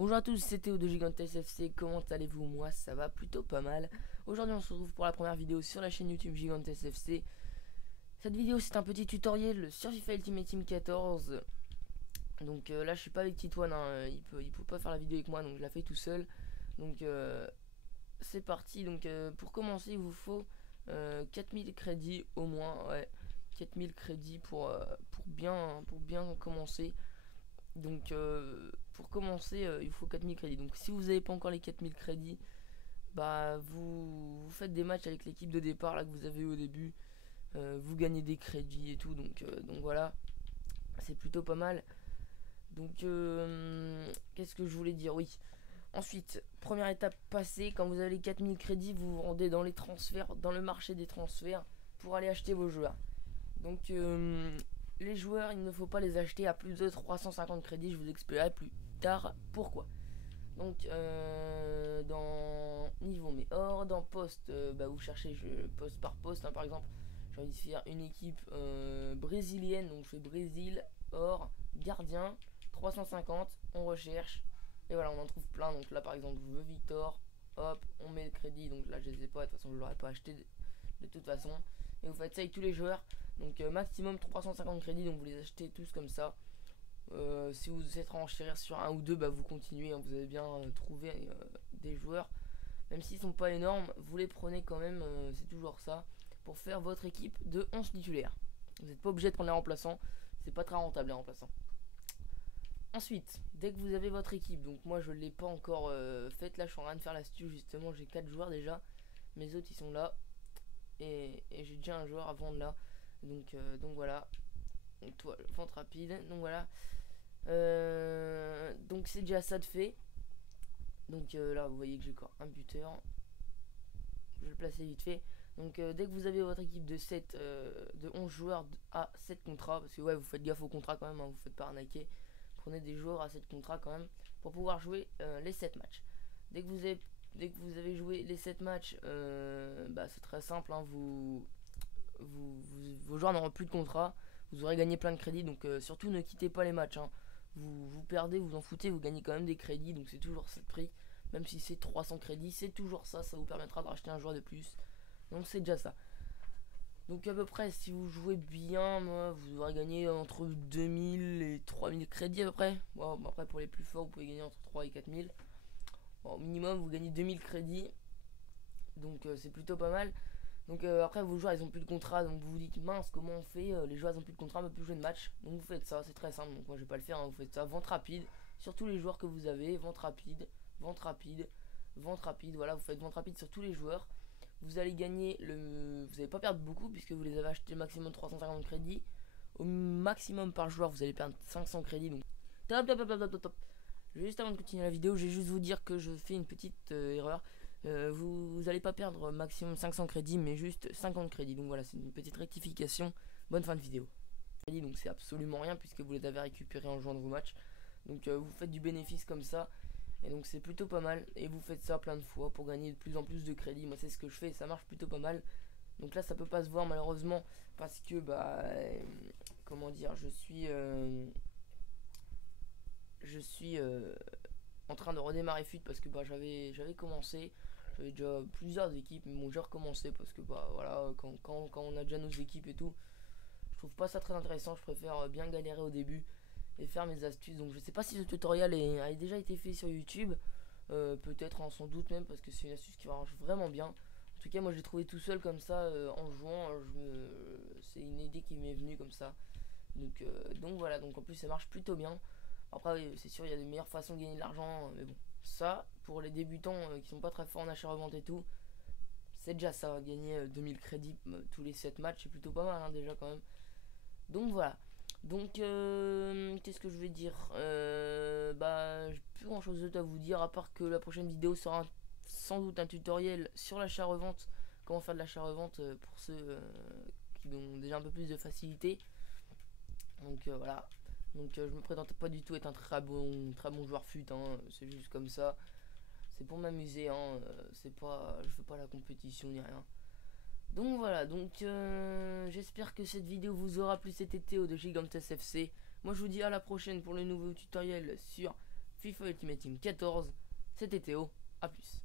Bonjour à tous, c'est Théo de Gigantes FC, comment allez-vous? Moi ça va plutôt pas mal. Aujourd'hui on se retrouve pour la première vidéo sur la chaîne YouTube Gigantes FC. Cette vidéo c'est un petit tutoriel sur FIFA Ultimate Team 14. Donc là je suis pas avec Titouane, hein. il peut pas faire la vidéo avec moi, donc je la fais tout seul. Donc c'est parti, donc pour commencer il vous faut 4000 crédits au moins, ouais. 4000 crédits pour bien commencer. Donc pour commencer il faut 4000 crédits. Donc si vous n'avez pas encore les 4000 crédits, bah vous faites des matchs avec l'équipe de départ là que vous avez eu au début. Vous gagnez des crédits et tout. Donc voilà, c'est plutôt pas mal. Donc qu'est-ce que je voulais dire? Oui. Ensuite, première étape passée, quand vous avez les 4000 crédits, vous vous rendez dans les transferts, dans le marché des transferts pour aller acheter vos joueurs. Donc les joueurs, il ne faut pas les acheter à plus de 350 crédits. Je vous expliquerai plus tard pourquoi. Donc dans niveau meilleur, dans poste, vous cherchez poste par poste, hein. Par exemple j'ai envie de faire une équipe brésilienne, donc je fais Brésil, or, gardien, 350, on recherche, et voilà, on en trouve plein. Donc là par exemple je veux Victor, hop, on met le crédit. Donc là je les ai pas, de toute façon je l'aurais pas acheté de toute façon. Et vous faites ça avec tous les joueurs. Donc maximum 350 crédits, donc vous les achetez tous comme ça. Si vous êtes renchérir sur un ou deux, vous continuez, hein. Vous avez bien trouvé des joueurs, même s'ils sont pas énormes, vous les prenez quand même, c'est toujours ça, pour faire votre équipe de 11 titulaires. Vous n'êtes pas obligé de prendre les remplaçants, c'est pas très rentable les remplaçants. Ensuite, dès que vous avez votre équipe, donc moi je l'ai pas encore faite, là je suis en train de faire l'astuce justement, j'ai 4 joueurs déjà, mes autres ils sont là, et j'ai déjà un joueur à vendre là. Donc voilà. Donc toi, vente rapide. Donc voilà. Donc c'est déjà ça de fait. Donc là vous voyez que j'ai encore un buteur. Je vais le placer vite fait. Donc dès que vous avez votre équipe de 7 de 11 joueurs à 7 contrats, parce que ouais vous faites gaffe aux contrats quand même, hein, vous faites pas arnaquer. Prenez des joueurs à 7 contrats quand même pour pouvoir jouer les 7 matchs. Dès que vous avez joué les 7 matchs, c'est très simple, hein. Vos joueurs n'auront plus de contrat, vous aurez gagné plein de crédits. Donc surtout ne quittez pas les matchs, hein. Vous perdez, vous en foutez, vous gagnez quand même des crédits. Donc c'est toujours ça de prix, même si c'est 300 crédits, c'est toujours ça. Ça vous permettra de racheter un joueur de plus. Donc c'est déjà ça. Donc à peu près, si vous jouez bien, vous aurez gagné entre 2000 et 3000 crédits à peu près. Bon, après pour les plus forts, vous pouvez gagner entre 3 et 4000. Bon, au minimum, vous gagnez 2000 crédits. Donc c'est plutôt pas mal. Donc après vos joueurs ils ont plus de contrat, donc vous vous dites mince comment on fait, les joueurs ils ont plus de contrat, mais plus jouer de match. Donc vous faites ça, c'est très simple. Donc moi je vais pas le faire, hein. Vous faites ça, vente rapide sur tous les joueurs que vous avez, vente rapide, vente rapide, vente rapide. Voilà, vous faites vente rapide sur tous les joueurs. Vous allez gagner vous n'allez pas perdre beaucoup puisque vous les avez achetés maximum 350 crédits. Au maximum par joueur vous allez perdre 500 crédits. Donc top top top top top top. Juste avant de continuer la vidéo, je vais juste vous dire que je fais une petite erreur. Vous n'allez pas perdre maximum 500 crédits, mais juste 50 crédits. Donc voilà, c'est une petite rectification. Bonne fin de vidéo. Donc c'est absolument rien puisque vous les avez récupérés en jouant de vos matchs. Donc vous faites du bénéfice comme ça. Et donc c'est plutôt pas mal. Et vous faites ça plein de fois pour gagner de plus en plus de crédits. Moi c'est ce que je fais et ça marche plutôt pas mal. Donc là ça peut pas se voir malheureusement parce que comment dire, je suis en train de redémarrer FUT parce que j'avais commencé, j'avais déjà plusieurs équipes, mais bon j'ai recommencé parce que voilà, quand on a déjà nos équipes et tout, je trouve pas ça très intéressant. Je préfère bien galérer au début et faire mes astuces. Donc je sais pas si ce tutoriel a déjà été fait sur YouTube, peut-être, sans doute même, parce que c'est une astuce qui marche vraiment bien. En tout cas moi j'ai trouvé tout seul comme ça en jouant, c'est une idée qui m'est venue comme ça. Donc voilà, donc en plus ça marche plutôt bien. Après c'est sûr il y a de meilleures façons de gagner de l'argent, mais bon, ça pour les débutants qui sont pas très forts en achat-revente et tout, c'est déjà ça. Gagner 2000 crédits tous les 7 matchs, c'est plutôt pas mal, hein, déjà quand même. Donc voilà. Donc qu'est-ce que je vais dire, j'ai plus grand chose d'autre à vous dire à part que la prochaine vidéo sera sans doute un tutoriel sur l'achat-revente, comment faire de l'achat-revente pour ceux qui ont déjà un peu plus de facilité. Donc voilà. Donc je me présente pas du tout être un très bon joueur fut, hein. C'est juste comme ça. C'est pour m'amuser, hein. C'est pas, je fais pas la compétition ni rien. Donc voilà, donc j'espère que cette vidéo vous aura plu. C'était Théo de Gigantes FC. Moi je vous dis à la prochaine pour le nouveau tutoriel sur FIFA Ultimate Team 14. C'était Théo, à plus.